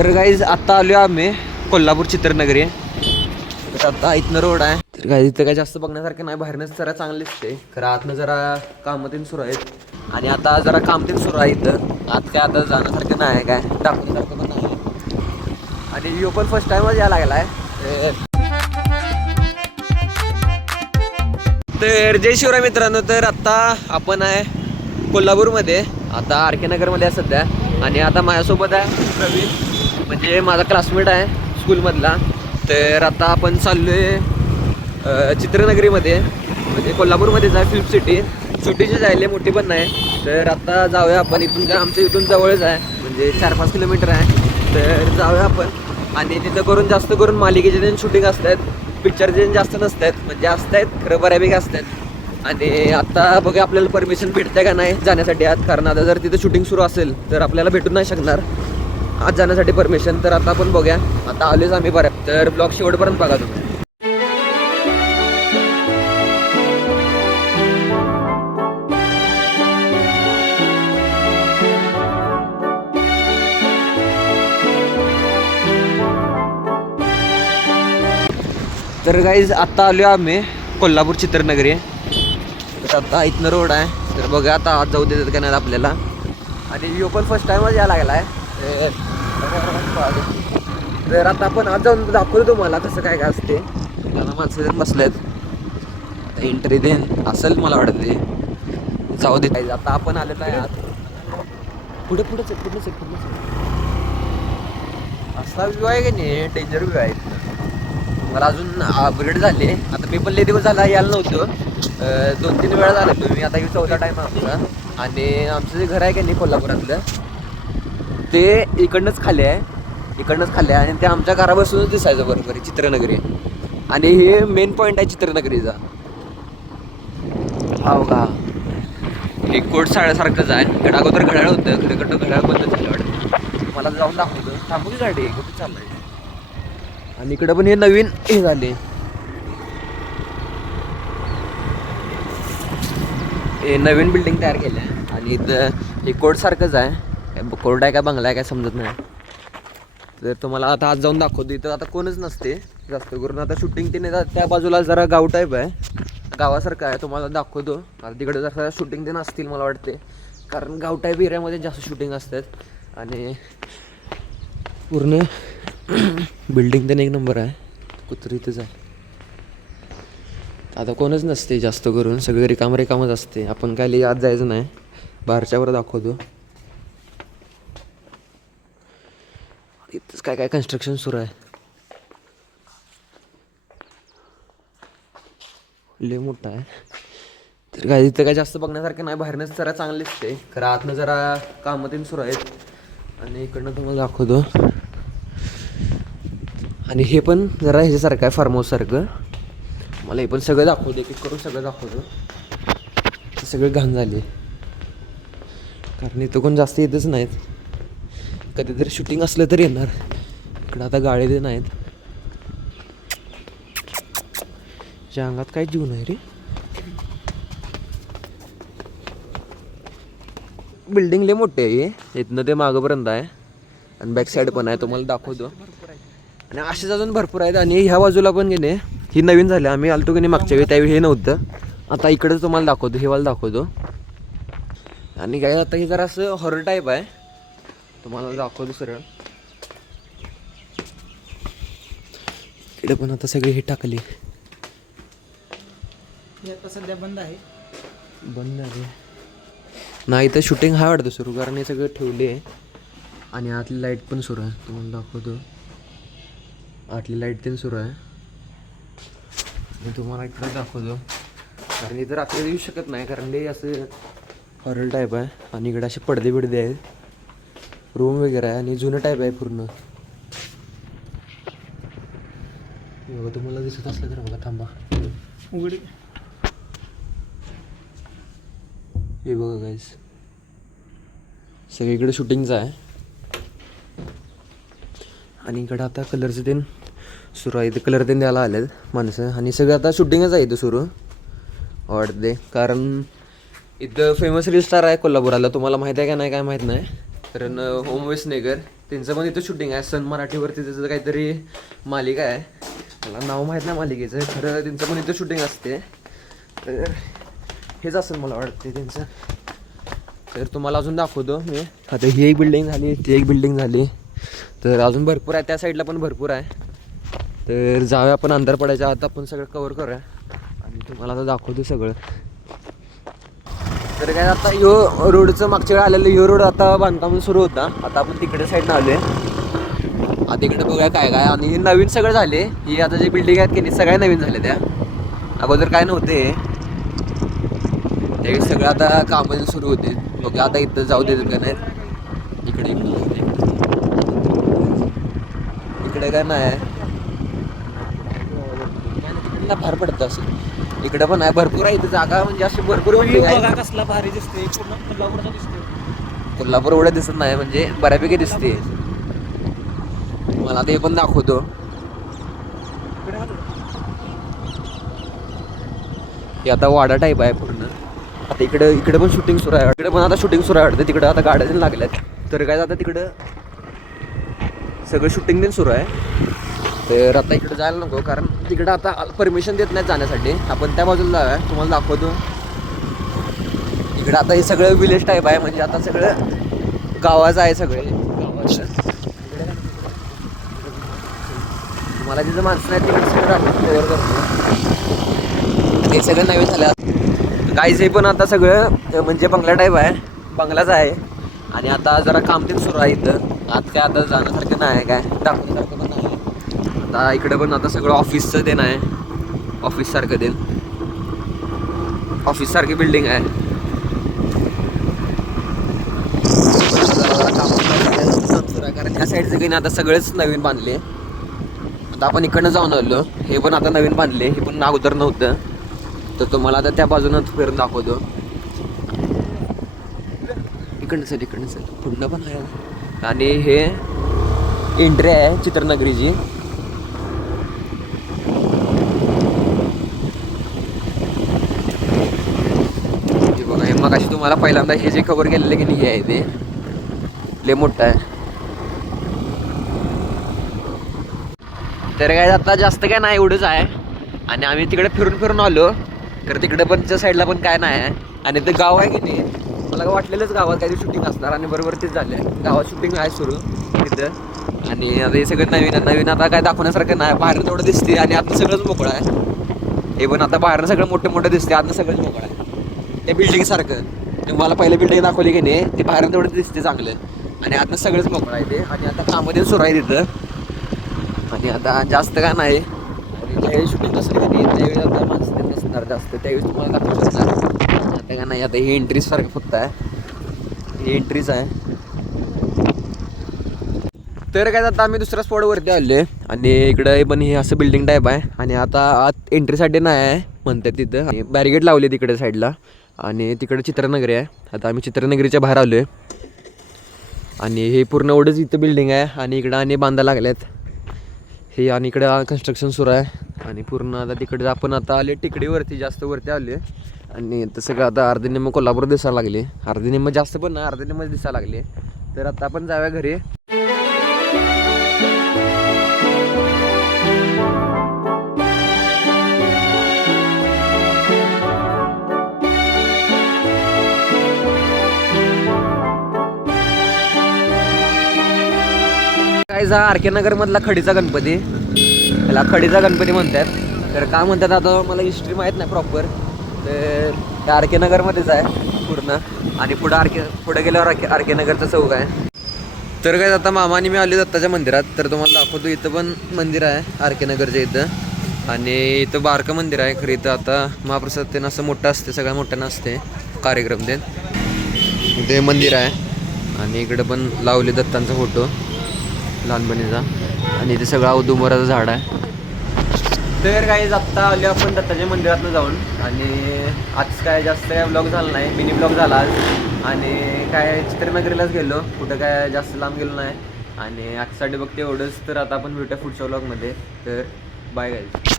तर गाईज आता आलो आम्ही कोल्हापूर चित्रनगरी. तर आता इथनं रोड आहे. तर गाईज इथं काय जास्त बघण्यासारखं नाही, बाहेरनंच जरा चांगलं दिसते. खरं आतनं जरा कामं सुरू आहेत आणि आता जरा काम सुरू आहे इथं. आत काय आता जाण्यासारखं नाही, काय दाखवण्यासारखं पण नाही. आणि यो पण फर्स्ट टाइमच यायला लागला आहे. तर जय शिवराय मित्रांनो. तर आता आपण आहे कोल्हापूरमध्ये, आता आर के नगरमध्ये आहे सध्या. आणि आता माझ्यासोबत आहे प्रवीण, म्हणजे माझा क्लासमेट आहे स्कूलमधला. तर आता आपण चाललो आहे चित्रनगरीमध्ये, म्हणजे कोल्हापूरमध्येच आहे फिल्म सिटी. छोटीशी जायला मोठी पण नाही. तर आता जाऊया आपण इथून, काय आमच्या इथून जवळच आहे, म्हणजे 4-5 किलोमीटर आहे. तर जाऊया आपण. आणि तिथं करून जास्त करून मालिकेचे जे शूटिंग असतात, पिक्चरचे जास्त नसतात, म्हणजे असतात खरं बऱ्यापैकी असतात. आणि आता बघा आपल्याला परमिशन भेटते का नाही जाण्यासाठी आत, कारण आता जर तिथं शूटिंग सुरू असेल तर आपल्याला भेटून नाही शकणार आज जाण्यासाठी परमिशन. तर आता आपण बघूया. आता आलोच आम्ही बऱ्या. तर ब्लॉग शेवटपर्यंत बघा तुम्ही. तर गाईज आता आलो आम्ही कोल्हापूर चित्रनगरी. तर आता इथनं रोड आहे. तर बघा आता आत जाऊ देतात का नाही आपल्याला. आणि यो पण फर्स्ट टाइमच यायला लागला आहे. तर आता आपण आज जाऊन दाखवतो तुम्हाला कसं काय काय असते. त्याला माणसं बसलेत, आता एंट्री देन असेल मला वाटते. जाऊ दे. आता आपण आलेलो आहे आत. पुढे पुढेच असा व्ह्यू आहे का नाही, डेंजर व्ह्यू आहे. मला अजून अपग्रेड झाले. आता मी पण लय दिवस झाला यायला नव्हतो, 2-3 वेळा झाला मी. आता 4था टाईम आमचा. आणि आमचं जे घर आहे का नाही कोल्हापुरातलं, ते इकडनंच खाली आहे, आणि ते आमच्या घरापासूनच दिसायचं बरोबर आहे चित्रनगरी. आणि हे मेन पॉईंट आहे चित्रनगरीचा. हो का, हे कोट साड्यासारखंच आहे. इकडं अगोदर घड्याळ होतं, खरं घड्याळ बंद झालं वाटतं. मला जाऊन दाखवतो. थांबून गाडी कुठे चाललंय. आणि इकडं पण हे नवीन हे झाले, हे नवीन बिल्डिंग तयार केलं आहे. आणि इथं हे कोर्ट सारखंच आहे, कोर्ट आहे का बंगला आहे काय समजत नाही. तर तुम्हाला आता आज जाऊन दाखवतो. इथं आता कोणच नसते जास्त करून. आता शूटिंग ते त्या बाजूला जरा गाव टाईप आहे, गावासारखं आहे. तुम्हाला दाखवतो. आता तिकडे जरा शूटिंग ते नसतील मला वाटते, कारण गाव टाईप एरियामध्ये जास्त शूटिंग असतात. आणि पूर्ण बिल्डिंग तर एक नंबर आहे. कुत्री इथंच आहे. आता कोणच नसते जास्त करून, सगळे रिकामच असते. आपण काय लिहि आत जायचं नाही, बाहेरच्यावर दाखवतो. इथंच काय काय कन्स्ट्रक्शन सुरू आहे, लय मोठा आहे. तर काय इथं काय जास्त बघण्यासारखं नाही, बाहेरनंच जरा चांगलं दिसते. खरं आतनं जरा कामं सुरू आहेत. आणि इकडनं तुम्हाला दाखवतो. आणि हे पण जरा ह्याच्यासारखं आहे, फार्म हाऊससारखं. मला हे पण सगळं दाखवतो, एक करून सगळं दाखवतो. सगळे घाण झाले, कारण इथं कोण जास्त येतच नाहीत. कधीतरी शूटिंग असलं तर येणार. इकडं आता गाडी ते नाहीत. ज्या अंगात काय जीव नाही रे. बिल्डिंग लय मोठे आहे, इथनं ते मागंपर्यंत आहे. आणि बॅक साईड पण आहे, तुम्हाला दाखवतो. आणि असेच अजून भरपूर आहेत. आणि ह्या बाजूला पण गेले, ही नवीन झाली. आम्ही आलतो की नाही मागच्या वेळी, त्यावेळी हे नव्हतं. आता इकडंच तुम्हाला दाखवतो, हे वाला दाखवतो. आणि काय आता हे जरा असं हॉरर टाईप आहे, तुम्हाला दाखवतो सरळ. इकडे पण आता सगळे हे टाकले, सध्या बंद आहे नाही. तर शूटिंग हा वाटतं सुरू, कारण हे सगळं ठेवले आहे. आणि आतली लाईट पण सुरू आहे, तुम्हाला दाखवतो. आतली लाईट पण सुरू आहे. मी तुम्हाला इकडे दाखवतो, कारण इथं रात्री येऊ शकत नाही, कारण ते असं हॉरर टाईप आहे. आणि इकडे असे पडदे बिडदे आहेत, रूम वगैरे आहे. आणि जुनं टाईप आहे पूर्ण. बघा, तुम्हाला दिसत असलं तर बघा, थांबा उघडी. हे बघा गाईस, सगळीकडे शूटिंगचं आहे. आणि इकडं आता कलरचं ते सुरू आहे, इथे कलर ते द्यायला आलेत माणसं. आणि सगळं आता शूटिंगच आहे इथं सुरू वाटते, कारण इथं फेमस रील स्टार आहे कोल्हापुराला. तुम्हाला माहीत आहे का नाही काय माहीत नाही, कारण होम वेस्नेगर त्यांचं पण इथं शूटिंग आहे सन मराठीवरती त्याचं काहीतरी मालिका आहे, मला नाव माहीत नाही मालिकेचं, खरं त्यांचं पण इथं शूटिंग असते. तर हेच असेल मला वाटते त्यांचं. तर तुम्हाला अजून दाखवतो मी. आता ही एक बिल्डिंग झाली, ती एक बिल्डिंग झाली, तर अजून भरपूर आहे, त्या साईडला पण भरपूर आहे. तर जाऊया आपण, अंधार पडायच्या आत आपण सगळं कवर करूया आणि तुम्हाला आता दाखवतो सगळं. तर काय आता ह्यो रोडचं मागच्या वेळी आलेलं ह्यो रोड आता बांधकाम सुरू होता, आता आपण तिकडे साईडनं आलोय. आता इकडे बघूया काय काय, आणि नवीन सगळं झाले. ही आता जे बिल्डिंग आहेत की नाही सगळ्या नवीन झाल्या, त्या अगोदर काय नव्हते. त्यावेळी सगळं आता कामं सुरू होते. बघा आता इथं जाऊ देत का नाही, इकडे इकडे काय नाही, तिकडला फार पडतं असं. इकडे पण आहे, भरपूर आहे इथं जागा, म्हणजे अशी भरपूर बघा कसला भारी दिसतोय, पूर्ण कोल्हापूरचा दिसतोय. कोल्हापूर एवढं दिसत नाही, म्हणजे बऱ्यापैकी दिसते. मला ते पण दाखवतो. हे आता वाडा टाईप आहे पूर्ण. आता इकडे पण शूटिंग सुरू आहे, इकडे पण आता शूटिंग सुरू आहे वाटतं. तिकडं आता गाड्या लागल्यात, तर काय आता तिकडं सगळं शूटिंग दिन सुरू आहे. तर आता इकडे जायला नको, कारण तिकडं आता परमिशन देत नाही जाण्यासाठी. आपण त्या बाजूला जाऊया, तुम्हाला दाखवतो. इकडं आता हे सगळं विलेज टाईप आहे, म्हणजे आता सगळं गावाचं आहे सगळे गावाचं. तुम्हाला तिथं माणसं नाही तिकडे सगळं आपण कव्हर करतो. हे सगळं नवीन झालं काहीच. हे पण आता सगळं म्हणजे बंगला टाईप आहे, बंगलाच आहे. आणि आता जरा काम ते सुरू आहे इथं. आत काय आता जाण्यासारखं नाही आहे, काय दाखवण्यासारखं पण नाही. आता इकडे पण आता सगळं ऑफिसचं ते नाही, ऑफिससारखं ते ऑफिससारखी बिल्डिंग आहे. कारण ह्या साईडचं काही आता सगळंच नवीन बांधले. आता आपण इकडनं जाऊन आलो, हे पण आता नवीन बांधले, हे पण अगोदर नव्हतं. तर तुम्हाला आता त्या बाजूनं फिरून दाखवतो. इकडनं चल पुढनं पण आहे. आणि हे एंट्री आहे चित्रनगरीची. बघा हे मग अशी तुम्हाला पहिल्यांदा हे जे कव्हर केलेलं की नाही आहे ते लय मोठं आहे. तर काय आता जास्त काय नाही, एवढंच आहे. आणि आम्ही तिकडे फिरून आलो, तर तिकडे पण त्या साईडला पण काय नाही आहे. आणि ते गाव आहे की नाही, मला वाटलेलंच गावात काहीतरी शूटिंग असणार, आणि बरोबर तेच झालं आहे. गावात शूटिंग आहे सुरू तिथं. आणि आता हे सगळं नवीन आता काय दाखवण्यासारखं नाही. बाहेर तेवढं दिसते आणि आतनं सगळंच मोकळं आहे. हे पण आता बाहेरनं सगळं मोठं दिसते, आतनं सगळंच मोकळं आहे. ते बिल्डिंग सारखं तुम्हाला पहिलं बिल्डिंग दाखवली की नाही, ते बाहेर तेवढं दिसते चांगलं, आणि आतनं सगळंच मोकळं आहे ते. आणि आता कामामध्ये सुरू आहे तिथं. आणि आता जास्त काय नाही. आणि ज्यावेळी शूटिंग असेल की नाही त्यावेळी आता माणसं नसणार जास्त, त्यावेळी तुम्हाला दाखवू शकणार. आता काय नाही, आता ही एंट्रीज सारखं फक्त आहे, ही एंट्रीज आहे. तर काय आता आम्ही दुसऱ्या स्पॉटवरती आले, आणि इकडं पण हे असं बिल्डिंग टाईप आहे. आणि आता आत एंट्रीसाठी नाही आहे म्हणतात तिथं, बॅरिगेड लावले तिकडे साईडला. आणि तिकडे चित्रनगरी आहे. आता आम्ही चित्रनगरीच्या बाहेर आलो आहे. आणि हे पूर्ण एवढंच इथं बिल्डिंग आहे, आणि इकडं आणि बांधा लागल्यात हे. आणि इकडं कन्स्ट्रक्शन सुरू आहे. आणि पूर्ण आता तिकडे आपण आता आले टेकडीवरती, जास्त वरती आले. आणि तसं सगळं आता अर्धे निम्म कोल्हापूर दिसायला लागले, अर्धे निम्म जास्त पण नाही, अर्धे निम्म दिसायला लागले. तर आता आपण जाऊया घरी. हा आर.के. नगर मधला खडीचा गणपती, त्याला खडीचा गणपती म्हणतात. तर का म्हणतात आता मला हिस्ट्री माहीत नाही प्रॉपर. तर त्या आर.के. नगरमध्येच आहे पूर्ण. आणि पुढे गेल्यावर आर.के. नगरचं चौक आहे. तर काय आता मामा आणि मी आलो दत्ताच्या मंदिरात, तर तुम्हाला दाखवतो. इथं पण मंदिर आहे आर.के. नगरच्या इथं. आणि इथं बारकं मंदिर आहे खरं. इथं आता महाप्रसाद ते असं मोठं असते, सगळ्या मोठ्यानं असते कार्यक्रम ते. इथे मंदिर आहे. आणि इकडं पण लावले दत्तांचा फोटो लहानपणीचा. आणि इथे सगळं औदुंबराचं झाड आहे. तर काही आत्ता आलो आपण दत्ताच्या मंदिरातनं जाऊन. आणि आज काय जास्त काय ब्लॉग झाला नाही, मिनी ब्लॉग झाला आज. आणि काय चित्रनगरीलाच गेलो, कुठं काय जास्त लांब गेलो नाही. आणि आजसाठी बघते एवढंच. तर आता आपण भेटूया पुढच्या ब्लॉगमध्ये. तर बाय गाईज.